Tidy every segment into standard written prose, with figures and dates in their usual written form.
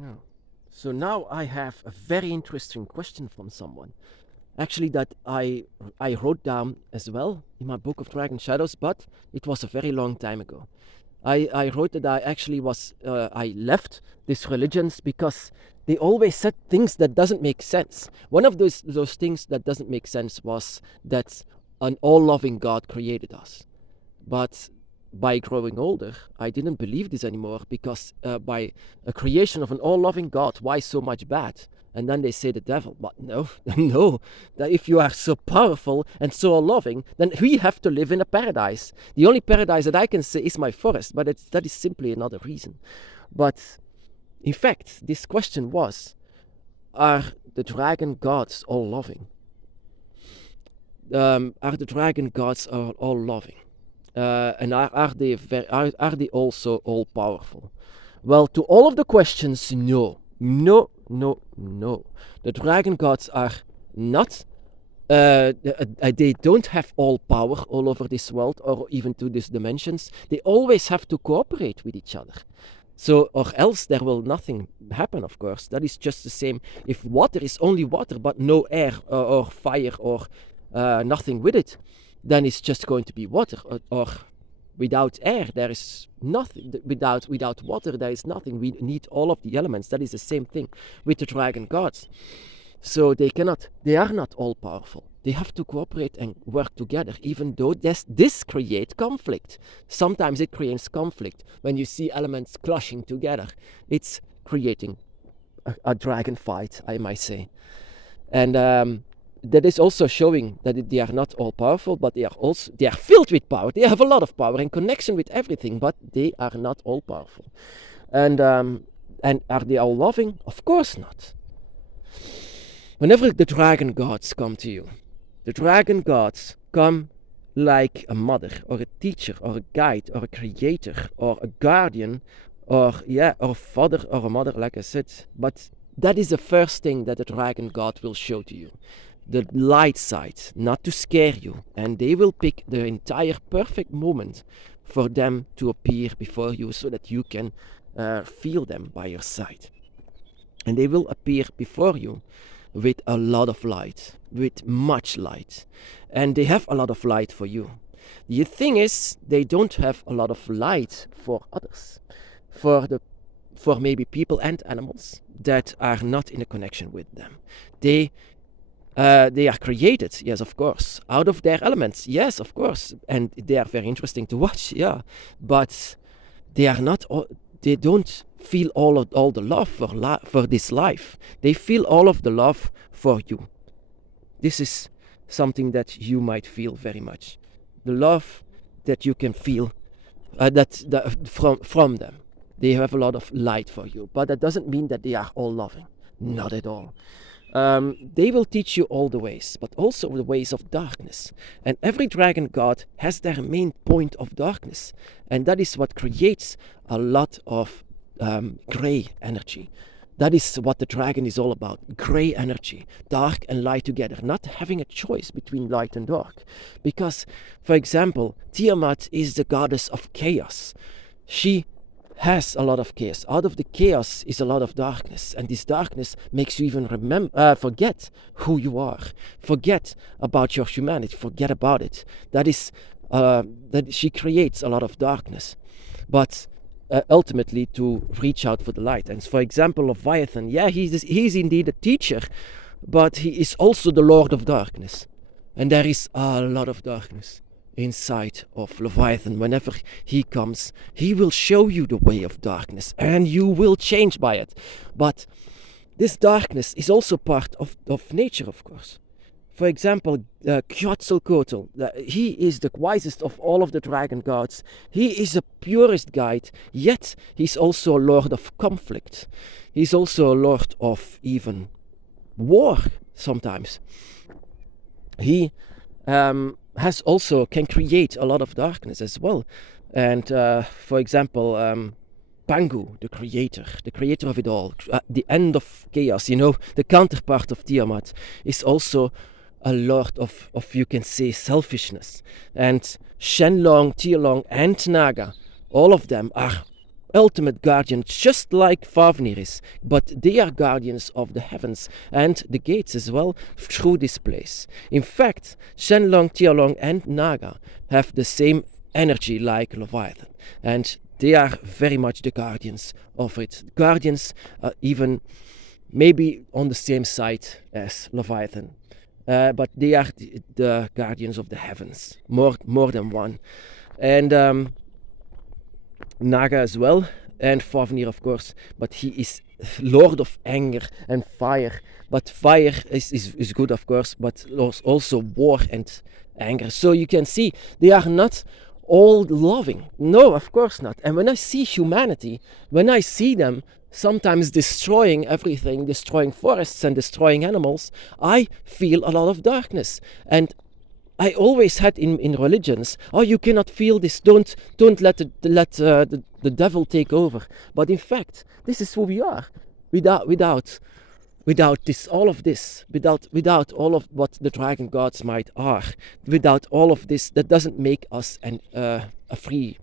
Yeah. So now I have a very interesting question from someone. Actually, that I wrote down as well in my book of Dragon Shadows, but it was a very long time ago. I wrote that I actually was I left these religions because they always said things that doesn't make sense. One of those things that doesn't make sense was that an all-loving God created us. But by growing older, I didn't believe this anymore because by a creation of an all-loving God, why so much bad? And then they say the devil. But no, no. That if you are so powerful and so all-loving, then we have to live in a paradise. The only paradise that I can say is my forest, but that is simply another reason. But in fact, this question was, are the dragon gods all-loving? Are the dragon gods all-loving? And are they also all powerful? Well, to all of the questions, no. No, no, no. The dragon gods are not. They don't have all power all over this world or even to these dimensions. They always have to cooperate with each other. So, or else there will nothing happen, of course. That is just the same if water is only water but no air or fire or nothing with it, then it's just going to be water. Or without air, there is nothing. Without water, there is nothing. We need all of the elements. That is the same thing with the dragon gods. So they are not all powerful. They have to cooperate and work together, even though this creates conflict. Sometimes it creates conflict when you see elements clashing together. It's creating a dragon fight, I might say. And that is also showing that they are not all powerful, but they are filled with power. They have a lot of power in connection with everything, but they are not all powerful. And are they all loving? Of course not. Whenever the dragon gods come to you, the dragon gods come like a mother or a teacher or a guide or a creator or a guardian or a father or a mother, like I said. But that is the first thing that the dragon god will show to you. The light side, not to scare you. And they will pick the entire perfect moment for them to appear before you so that you can feel them by your side. And they will appear before you with a lot of light, with much light. And they have a lot of light for you. The thing is, they don't have a lot of light for others, for maybe people and animals that are not in a connection with them. They are created, yes, of course, out of their elements, yes, of course, and they are very interesting to watch, yeah, but they are not. They don't feel all the love for this life. They feel all of the love for you. This is something that you might feel very much. The love that you can feel from them. They have a lot of light for you, but that doesn't mean that they are all loving. Not at all. They will teach you all the ways, but also the ways of darkness. And every dragon god has their main point of darkness. And that is what creates a lot of gray energy. That is what the dragon is all about. Gray energy, dark and light together, not having a choice between light and dark. Because, for example, Tiamat is the goddess of chaos. She has a lot of chaos. Out of the chaos is a lot of darkness, and this darkness makes you even forget who you are, forget about your humanity, forget about it. That is that she creates a lot of darkness, but ultimately to reach out for the light. And for example, Leviathan, he's indeed a teacher, but he is also the Lord of Darkness, and there is a lot of darkness inside of Leviathan. Whenever he comes, he will show you the way of darkness and you will change by it. But this darkness is also part of nature, of course. For example, Quetzalcoatl, he is the wisest of all of the dragon gods. He is the purest guide, yet he's also a lord of conflict. He's also a lord of even war sometimes. He has also can create a lot of darkness as well. And for example, Pangu, the creator of it all, the end of chaos, the counterpart of Tiamat, is also a lord of you can say, selfishness. And Shenlong, Tialong, and Naga, all of them are ultimate guardian, just like Fafnir is, but they are guardians of the heavens and the gates as well through this place. In fact, Shenlong, Tialong, and Naga have the same energy like Leviathan, and they are very much the guardians of it. Guardians, even maybe on the same side as Leviathan. But they are the guardians of the heavens, more than one. And Naga as well, and Fafnir of course, but he is Lord of anger and fire. But fire is good of course, but also war and anger. So you can see they are not all loving. No, of course not. And when I see humanity, when I see them sometimes destroying everything, destroying forests and destroying animals, I feel a lot of darkness. And I always had in religions, oh, you cannot feel this. Don't let the devil take over. But in fact, this is who we are. Without this, all of this, without all of what the dragon gods might are, without all of this, that doesn't make us a free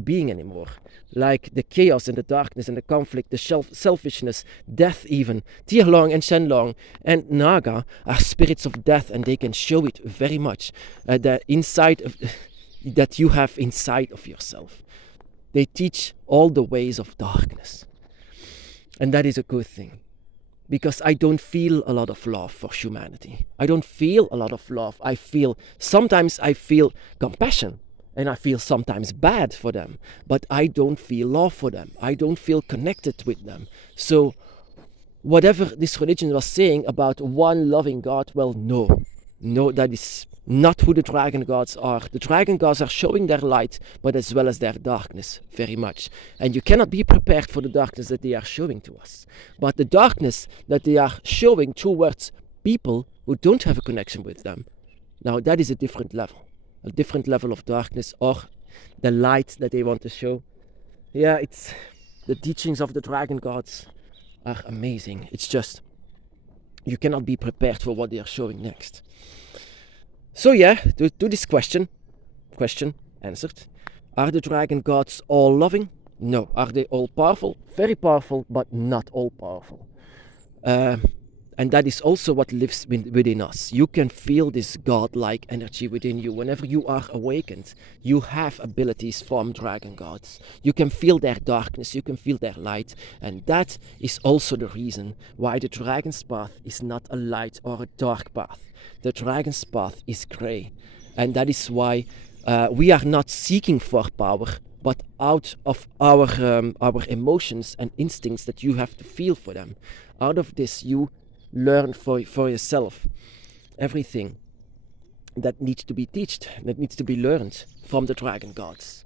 being anymore. Like the chaos and the darkness and the conflict, the selfishness, death even. Tialong and Shenlong and Naga are spirits of death, and they can show it very much. That you have inside of yourself. They teach all the ways of darkness, and that is a good thing. Because I don't feel a lot of love for humanity. I don't feel a lot of love. Sometimes I feel compassion, and I feel sometimes bad for them, but I don't feel love for them. I don't feel connected with them. So whatever this religion was saying about one loving God, well, no, that is not who the dragon gods are. The dragon gods are showing their light, but as well as their darkness, very much. And you cannot be prepared for the darkness that they are showing to us. But the darkness that they are showing towards people who don't have a connection with them, now that is a different level of darkness, or the light that they want to show. Yeah, it's the teachings of the dragon gods are amazing. It's just, you cannot be prepared for what they are showing next. So yeah, to this question answered. Are the dragon gods all loving? No. Are they all powerful? Very powerful, but not all powerful. And that is also what lives within us. You can feel this godlike energy within you. Whenever you are awakened, you have abilities from dragon gods. You can feel their darkness, you can feel their light. And that is also the reason why the dragon's path is not a light or a dark path. The dragon's path is grey. And that is why we are not seeking for power, but out of our emotions and instincts that you have to feel for them. Out of this, you learn for yourself everything that needs to be taught, that needs to be learned from the dragon gods.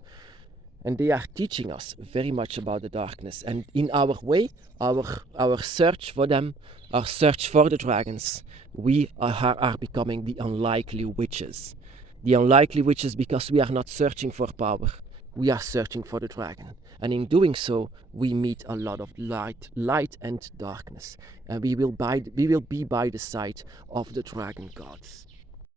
And they are teaching us very much about the darkness. And in our way, our search for them, our search for the dragons, we are becoming the unlikely witches. The unlikely witches because we are not searching for power, we are searching for the dragon. And in doing so, we meet a lot of light and darkness. And we will be by the side of the dragon gods.